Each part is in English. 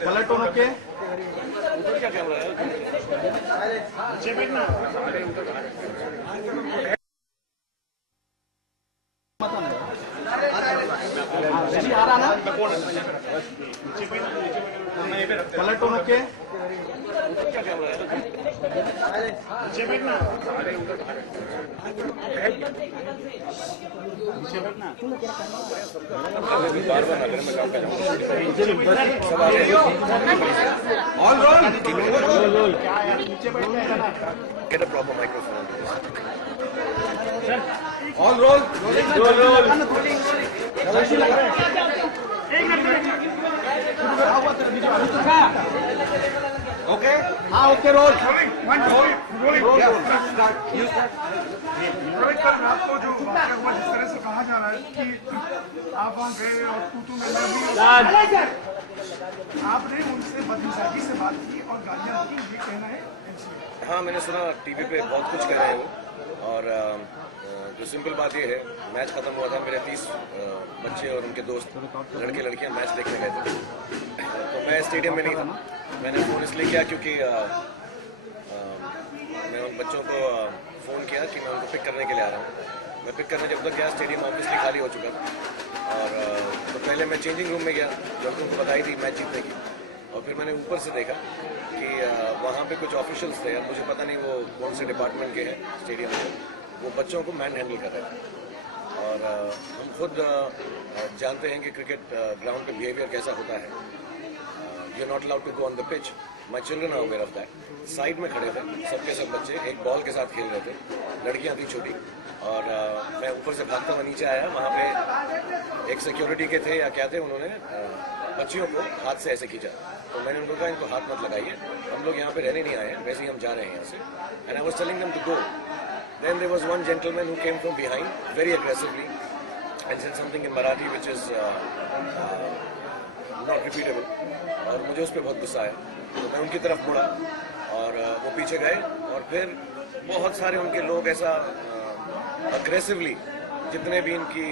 पलटो के पलटो के Get a proper microphone. All roll. Roll. Okay. हाँ okay roll. रात को जो वाक़या हुआ जिस तरह से कहा जा रहा है कि आप वहाँ गए और तू में आपने उनसे बदमिजाजी से बात की और गालियाँ दी, ये कहना है? हाँ, मैंने सुना टीवी पे बहुत कुछ कह रहे हैं वो, और जो सिंपल बात ये है, मैच खत्म हुआ था, मेरे 30 बच्चे और उनके दोस्त लड़के लड़कियां मैच देखने गए थे, तो मैं स्टेडियम में नहीं था। मैंने फ़ोन इसलिए किया क्योंकि मैं उन बच्चों को फ़ोन किया कि मैं उनको पिक करने के लिए आ रहा हूँ। मैं पिक करने जब तक गया, स्टेडियम ऑब्वियसली खाली हो चुका था, और तो पहले मैं चेंजिंग रूम में गया, जब उनको बताई थी मैच जीतने की, और फिर मैंने ऊपर से देखा कि वहाँ पे कुछ ऑफिशियल्स थे, अब मुझे पता नहीं वो कौन से डिपार्टमेंट के हैं स्टेडियम में, वो बच्चों को मैन हैंडल कर रहे थे। और हम खुद जानते हैं कि क्रिकेट ग्राउंड पे बिहेवियर कैसा होता है। You are not allowed to go on the pitch. My children are aware of that. Side में खड़े थे सबके सब बच्चे, एक बॉल के साथ खेल रहे थे, लड़कियां थी छोटी, और मैं ऊपर से भागता हुआ नीचे आया। वहाँ पे एक सिक्योरिटी के थे या क्या थे, उन्होंने बच्चियों को हाथ से ऐसे खींचा, तो मैंने उनको कहा इनको हाथ मत लगाइए, हम लोग यहाँ पे रहने नहीं आए हैं, वैसे ही हम जा रहे हैं यहाँ से। And I was telling them to go. Then there was one gentleman who came from behind very aggressively and said something in Marathi which is not repeatable, और मुझे उस पर बहुत गुस्सा आया, तो मैं उनकी तरफ मुड़ा और वो पीछे गए, और फिर बहुत सारे उनके लोग ऐसा अग्रेसिवली, जितने भी इनकी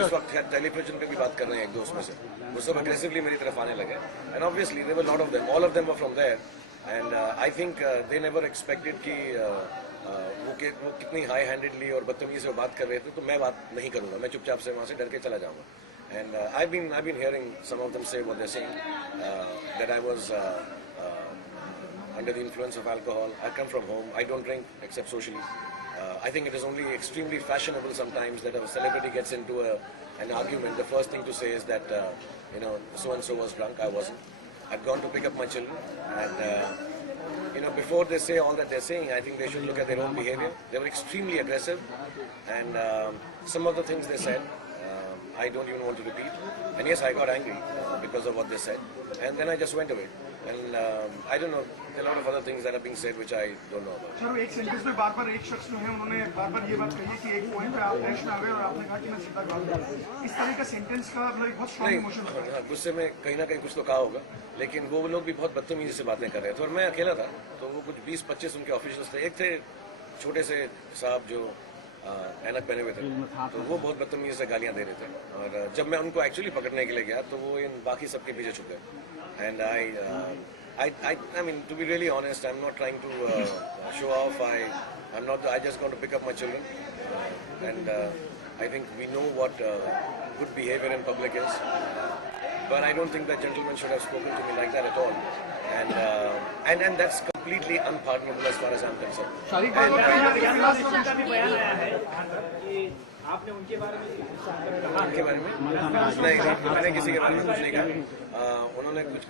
इस वक्त टेलीविजन पे भी बात कर रहे हैं एक दोस्त में से, वो सब अग्रेसिवली मेरी तरफ आने लगे। And obviously there were lot of them, all of them were from there, and I think they never expected कि वो कितनी हाई हैंडेडली और बदतमीजी से बात कर रहे थे, तो मैं बात नहीं करूंगा, मैं चुपचाप से वहाँ से डर के चला जाऊंगा। And I've been hearing some of them say what they're saying, that I was under the influence of alcohol. I come from home, I don't drink except socially. I think it is only extremely fashionable sometimes that a celebrity gets into an argument. The first thing to say is that so and so was drunk. I wasn't. I'd gone to pick up my children, and before they say all that they're saying, I think they should look at their own behavior. They were extremely aggressive, and some of the things they said, I don't even want to repeat. And yes, I got angry because of what they said, and then I just went away. And I don't know, there are a lot of other things that are being said which I don't know about. Sir, एक sentence में बार-बार एक शख्स जो है उन्होंने बार-बार ये बात कही है कि एक पॉइंट पे आप टेंशन आ गए और आपने कहा कि मैं सीधा गाल दूंगा। इस तरह का सेंटेंस का मतलब एक बहुत स्ट्रांग इमोशन होता है। गुस्से में कहीं ना कहीं कुछ तो कहा होगा, लेकिन वो लोग भी बहुत बदतमीजी से बातें कर रहे थे, और मैं अकेला था, तो वो कुछ 20-25 उनके ऑफिशियल्स थे। एक थे छोटे से साहब जो ऐनक पहने हुए थे, तो वो बहुत बदतमीजी से गालियां दे रहे थे, और जब मैं उनको एक्चुअली पकड़ने के लिए गया, तो वो इन बाकी सबके पीछे छुप गए। And I mean, to be really honest, I'm not trying to show off. I just going to pick up my children, and I think we know what good behavior in public is. But I don't think that gentleman should have spoken to me like that at all, and that's completely unpardonable as far as I'm concerned. आपने उनके बारे में नहीं, मैंने किसी के बारे में कुछ नहीं कहा। उन्होंने कुछ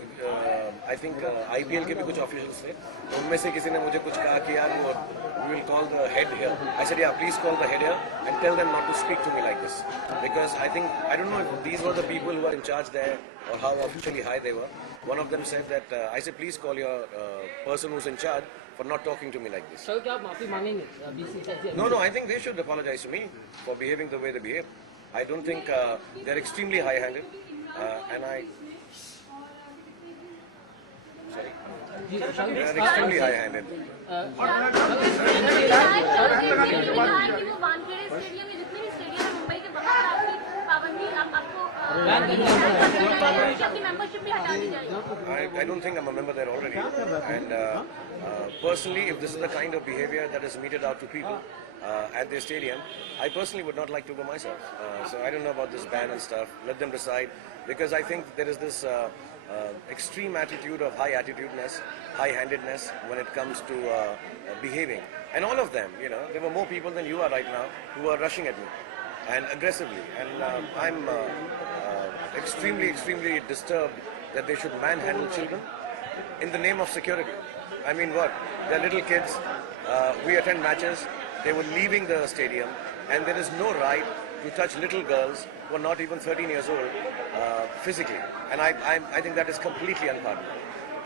आई थिंक IPL के भी कुछ ऑफिशियल्स थे, तो उनमें से किसी ने मुझे कुछ कहा कि यार वो we will call the head here. I said, yeah, please call the head here and tell them not to speak to me like this, because I don't know if these were the people who were in charge there or how officially high they were. One of them said that I said, please call your person who's in charge for not talking to me like this. Sir, क्या आप माफी मांगेंगे BCCI? No, I think they should apologize to me for behaving the way they behave. I don't think they're extremely high-handed, and sorry, they're extremely high-handed. वो Wankhede stadium में जितने भी stadium है मुंबई के बाहर, आपकी पाबंदी आपको बैन कर दिया आपकी मेंबरशिप भी हटा दी जाएगी। I don't think I'm a member there already. And personally, if this is the kind of behavior that is meted out to people at their stadium, I personally would not like to go myself. So I don't know about this ban and stuff. Let them decide, because I think there is this extreme attitude of high attitudiness, high-handedness when it comes to behaving. And all of them, you know, there were more people than you are right now who are rushing at me and aggressively. And I'm extremely disturbed that they should manhandle children in the name of security. I mean, what? They're little kids. We attend matches. They were leaving the stadium, and there is no right to touch little girls who are not even 13 years old physically. And I think that is completely unpardonable.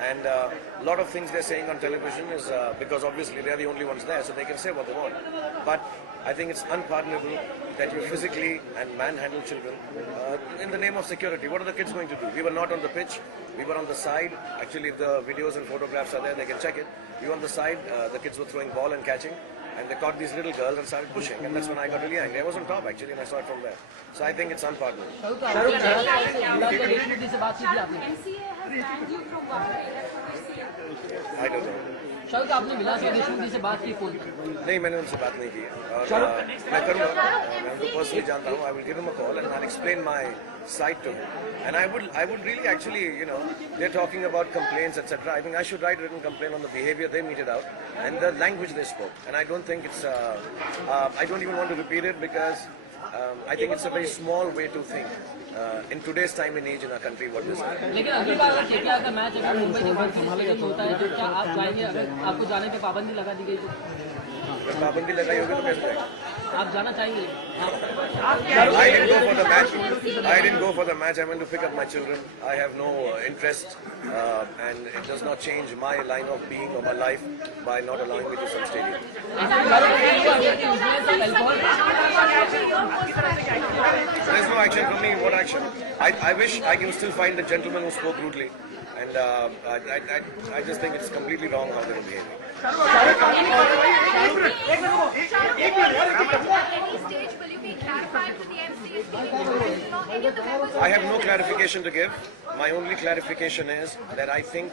And a lot of things they're saying on television is because obviously they're the only ones there, so they can say what they want. But I think it's unpardonable that you physically and manhandle children in the name of security. What are the kids going to do? We were not on the pitch. We were on the side. Actually, if the videos and photographs are there, they can check it. We were on the side. The kids were throwing ball and catching. And they caught these little girls and started pushing. And that's when I got really angry. I was on top actually, and I saw it from there. So I think it's unpardonable. I don't know. Shahrukh आपने विलास देशमुख जी से बात की phone पर? नहीं, मैंने उनसे बात नहीं की है और मैं करूँगा. मैं उनको पर्सनली जानता हूँ. I will give him a call and I'll explain my side to him. And I would really actually, you know, they're talking about complaints, etc. I think I should write a written complaint on the behavior they meted out and the language they spoke. And I don't think it's, I don't even want to repeat it because I think it's a very small way to think in today's time and age in our country what this is. लेकिन अगली बार अगर KKR का match अगर मुंबई के बाद संभालेगा होता है तो क्या आप जाएंगे? अगर आपको जाने पे पाबंदी लगा दी गई तो अगर पाबंदी लगाई होगी तो कैसे जाएगा? आप जाना चाहेंगे? I didn't go for the match. I didn't go for the match. I went to pick up my children. I have no interest, and it does not change my line of being or my life by not allowing me to some stadium. There is no action from me. What action? I wish I can still find the gentleman who spoke rudely, and I just think it's completely wrong how they were behaving. I have no clarification to give. My only clarification is that I think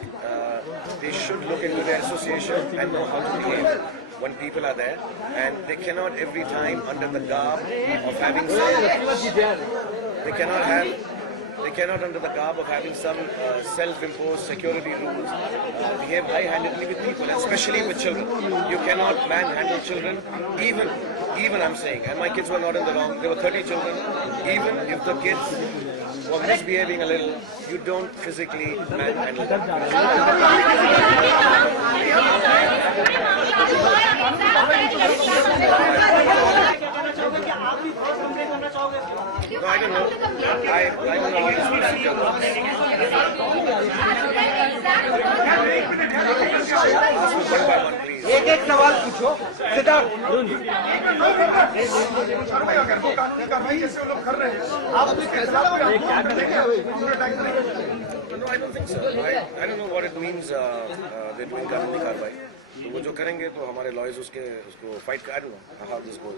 they should look into their association and know how to behave when people are there, and they cannot every time under the garb of having they cannot under the garb of having some self-imposed security rules behave high-handedly with people, especially with children. You cannot manhandle children, even I'm saying, and my kids were not in the wrong, there were 30 children, even if the kids were misbehaving a little, you don't physically manhandle them. No, I don't know. I don't know what is one by one, please. एक सवाल पूछो. सिद्धार्थ. अगर वो कानूनी कार्रवाई जैसे वो लोग कर रहे हैं, आप उसके खिलाफ No, I don't think so. I don't know what it means they're doing कानूनी कार्रवाई. तो वो जो करेंगे तो हमारे लॉयर्स उसको फाइट कर दूँगा. How this goes.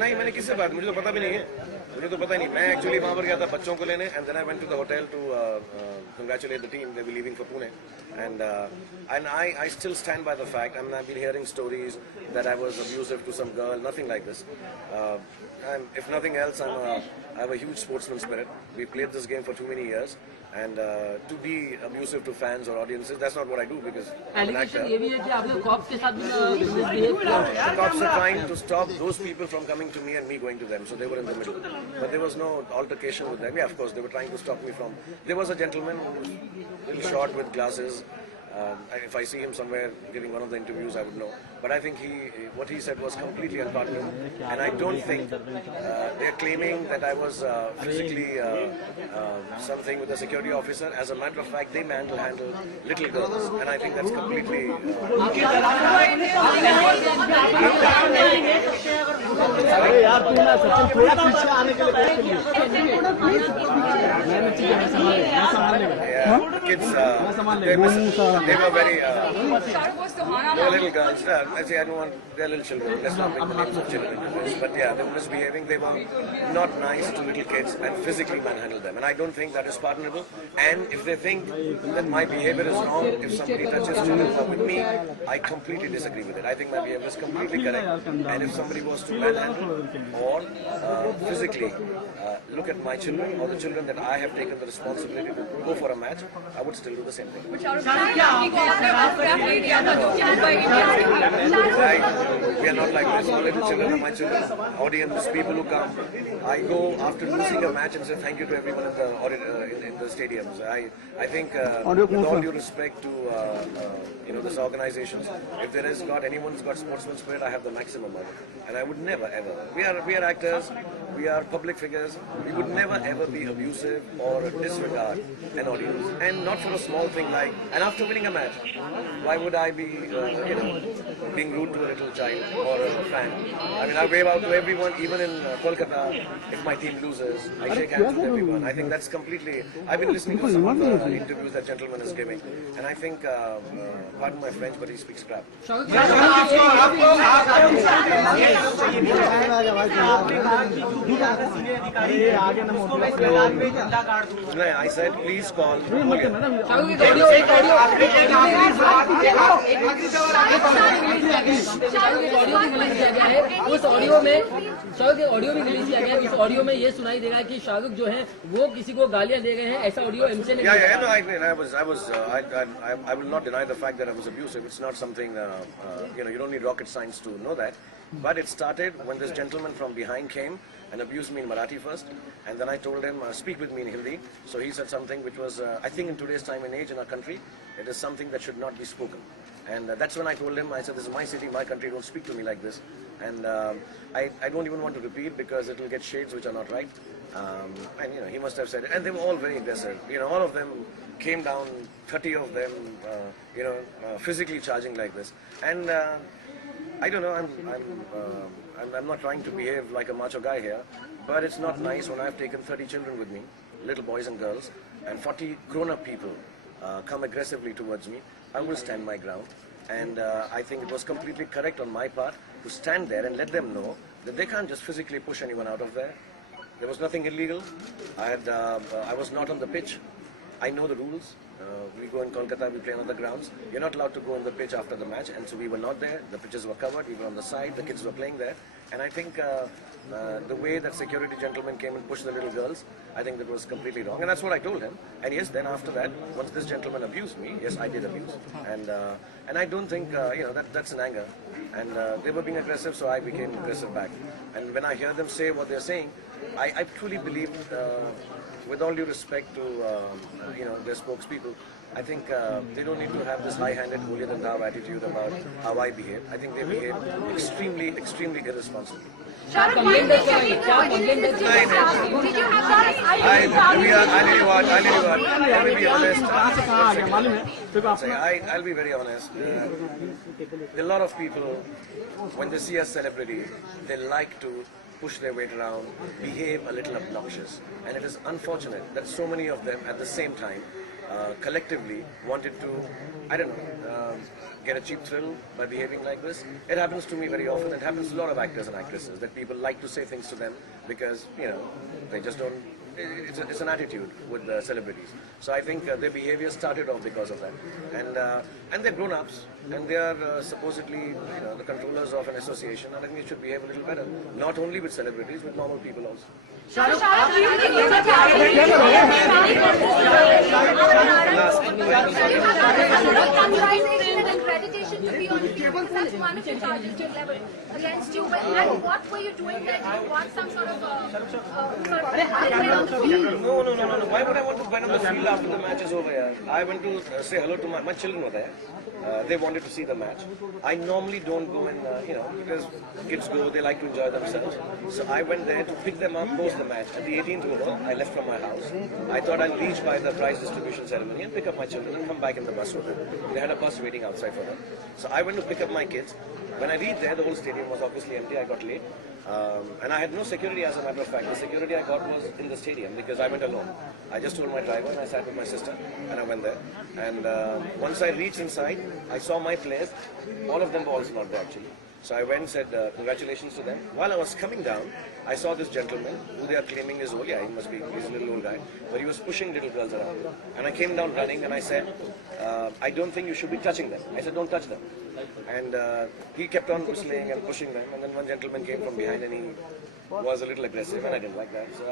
नहीं, मैंने किससे बात, मुझे तो पता भी नहीं है. मुझे तो पता ही नहीं. मैं एक्चुअली वहाँ पर गया था बच्चों को लेने, and then I went to the hotel to congratulate the team. They were leaving for Pune, and I still stand by the fact. I mean, I've been hearing stories that I was abusive to some girl. Nothing like this. And if nothing else, I have a huge sportsman spirit. We played this game for too many years. And to be abusive to fans or audiences, that's not what I do because I'm an actor. The cops are trying to stop those people from coming to me and me going to them, so they were in the middle. But there was no altercation with them. Yeah, of course, they were trying to stop me from. There was a gentleman who was a little short with glasses. If I see him somewhere giving one of the interviews, I would know. But I think what he said was completely unpardonable. And I don't think they're claiming that I was physically something with a security officer. As a matter of fact, they handle little girls. And I think that's completely... Kids, they were very, they were little girls. I say I don't want, they're little children. Let's not bring the names of children into this. But yeah, they were misbehaving. They were not nice to little kids and physically manhandled them. And I don't think that is pardonable. And if they think that my behavior is wrong, if somebody touches children with me, I completely disagree with it. I think my behavior is completely correct. And if somebody was to manhandle or physically look at my children or the children that I have taken the responsibility to go for a match, I would still do the same thing. We are not like this. All little children are my children. Audience, people who come. I go after losing a match and say thank you to everyone in the stadiums. I think with all due respect to this organizations, if there is anyone's got sportsman spirit, I have the maximum of it. And I would never ever. We are actors. We are public figures. We would never ever be abusive or disregard an audience, and not for a small thing like. And after winning a match, why would I be, being rude to a little child or a fan? I mean, I wave out to everyone, even in Kolkata. If my team loses, I shake hands with everyone. I think that's completely. I've been listening to some of the interviews that gentleman is giving, and I think, pardon my French, but he speaks crap. I said, please call. उस audio में शाहरुख के audio भी release किया गया। इस audio में ये सुनाई दे रहा है कि शाहरुख जो है वो किसी को गालियां दे रहे हैं। ऐसा ऑडियो एमसी ने I will not deny the fact that I was abusive. It's not something you don't need rocket science to know that. But it started when this gentleman from behind came and abused me in Marathi first, and then I told him, speak with me in Hindi. So he said something which was, I think in today's time and age in our country, it is something that should not be spoken. And that's when I told him, I said, this is my city, my country, don't speak to me like this. And I don't even want to repeat because it will get shades which are not right. And he must have said it. And they were all very aggressive. All of them came down, 30 of them, physically charging like this. And I don't know, I'm not trying to behave like a macho guy here, but it's not nice when I've taken 30 children with me, little boys and girls, and 40 grown-up people come aggressively towards me. I will stand my ground, and I think it was completely correct on my part to stand there and let them know that they can't just physically push anyone out of there. There was nothing illegal. I was not on the pitch. I know the rules. We go in Kolkata, we play on other grounds. You're not allowed to go on the pitch after the match, and so we were not there. The pitches were covered, we were on the side, the kids were playing there. And I think the way that security gentlemen came and pushed the little girls, I think that was completely wrong. And that's what I told him. And yes, then after that, once this gentleman abused me, yes, I did abuse. And I don't think, that's an anger. And they were being aggressive, so I became aggressive back. And when I hear them say what they're saying, I truly believe, with all due respect to their spokespeople, I think they don't need to have this high-handed, holier-than-thou attitude about how I behave. I think they behave extremely, extremely irresponsibly. I'll tell you what, let me be honest. I'll be very honest. A lot of people, when they see a celebrity, they like to push their weight around, behave a little obnoxious. And it is unfortunate that so many of them at the same time collectively wanted to, get a cheap thrill by behaving like this. It happens to me very often. It happens to a lot of actors and actresses that people like to say things to them because, they just don't. It's an attitude with the celebrities. So I think their behavior started off because of that. And they're grown-ups, and they are supposedly the controllers of an association, and I think they should behave a little better. Not only with celebrities, with normal people also. Accreditation to be on field. That's one of the charges level against you. And what were you doing that you want some sort of No. Why would I want to go on the field after the match is over here? I went to say hello to my children were there. They wanted to see the match. I normally don't go in, because kids go, they like to enjoy themselves. So I went there to pick them up post the match. At the 18th over, I left from my house. I thought I'll reach by the prize distribution ceremony and pick up my children and come back in the bus with them. They had a bus waiting outside for them. So I went went to pick up my kids. When I reached there, the whole stadium was obviously empty. I got late. And I had no security, as a matter of fact. The security I got was in the stadium because I went alone. I just told my driver and I sat with my sister and I went there. And once I reached inside, I saw my players. All of them were also not there actually. So I went and said congratulations to them. While I was coming down, I saw this gentleman who they are claiming is old. Yeah, he's a little old guy. But he was pushing little girls around. And I came down running and I said, I don't think you should be touching them. I said, don't touch them. And he kept on whistling and pushing them. And then one gentleman came from behind and he was a little aggressive and I didn't like that. So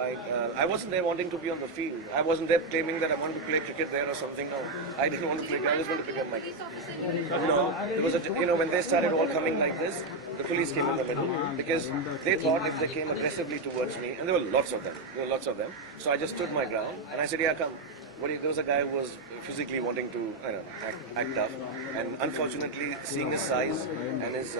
I wasn't there wanting to be on the field. I wasn't there claiming that I wanted to play cricket there or something. No, I didn't want to play. I just wanted to pick up my kids. No, there was when they started all coming like this, the police came in the middle because they thought if they came aggressively towards me, and there were lots of them. So I just stood my ground and I said, yeah, come. There was a guy who was physically wanting to act tough, and unfortunately, seeing his size and his,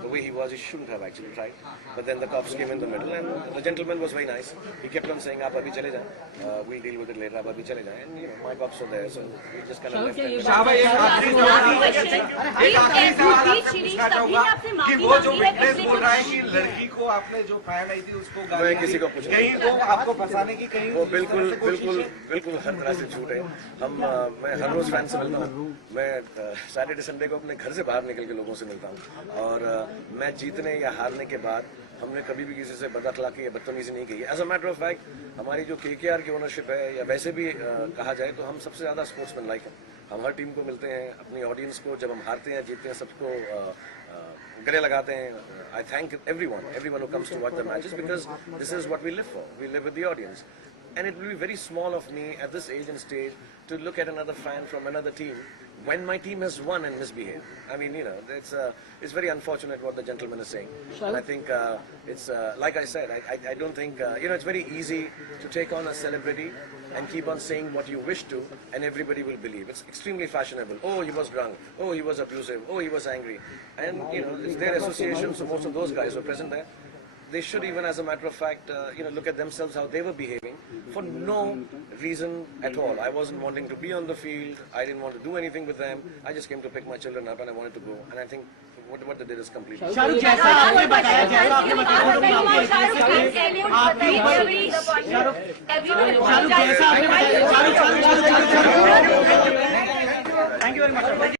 the way he was, he shouldn't have actually tried. But then the cops came in the middle, and the gentleman was very nice. He kept on saying, "Aap abhi chale jaye. We'll deal with it later. Aap abhi chale jaye." And my cops were there, so we just kind of left. कि वो जो witness बोल रहा है कि लड़की को आपने जो फायर आई थी उसको मैं किसी को पूछा कहीं वो आपको फंसाने की कहीं वो बिल्कुल हर तरह से झूठ है। मैं हर रोज फैन से मिलता हूँ। मैं सैटरडे संडे को अपने घर से बाहर निकल के लोगों से मिलता हूँ और मैच जीतने या हारने के बाद हमने कभी भी किसी से बदअखलाकी या बदतमीजी नहीं की। As a matter of fact हमारी जो KKR की ओनरशिप है या वैसे भी कहा जाए तो हम सबसे ज्यादा स्पोर्ट्समैन लाइक हैं। हम हर टीम को मिलते हैं, अपनी ऑडियंस को जब हम हारते हैं जीतते हैं सबको गले लगाते हैं। आई thank everyone who comes to watch the matches because this is what we live for. We live with the audience. And it will be very small of me at this age and stage to look at another fan from another team when my team has won and misbehaved. I mean, it's very unfortunate what the gentleman is saying. And I think it's, like I said, I don't think, it's very easy to take on a celebrity and keep on saying what you wish to and everybody will believe. It's extremely fashionable. Oh, he was drunk. Oh, he was abusive. Oh, he was angry. And, it's their association, so most of those guys who are present there, they should even, as a matter of fact, look at themselves how they were behaving for no reason at all. I wasn't wanting to be on the field. I didn't want to do anything with them. I just came to pick my children up and I wanted to go. And I think what they did is completely. Shahrukh जैसा आपने बताया thank you very much.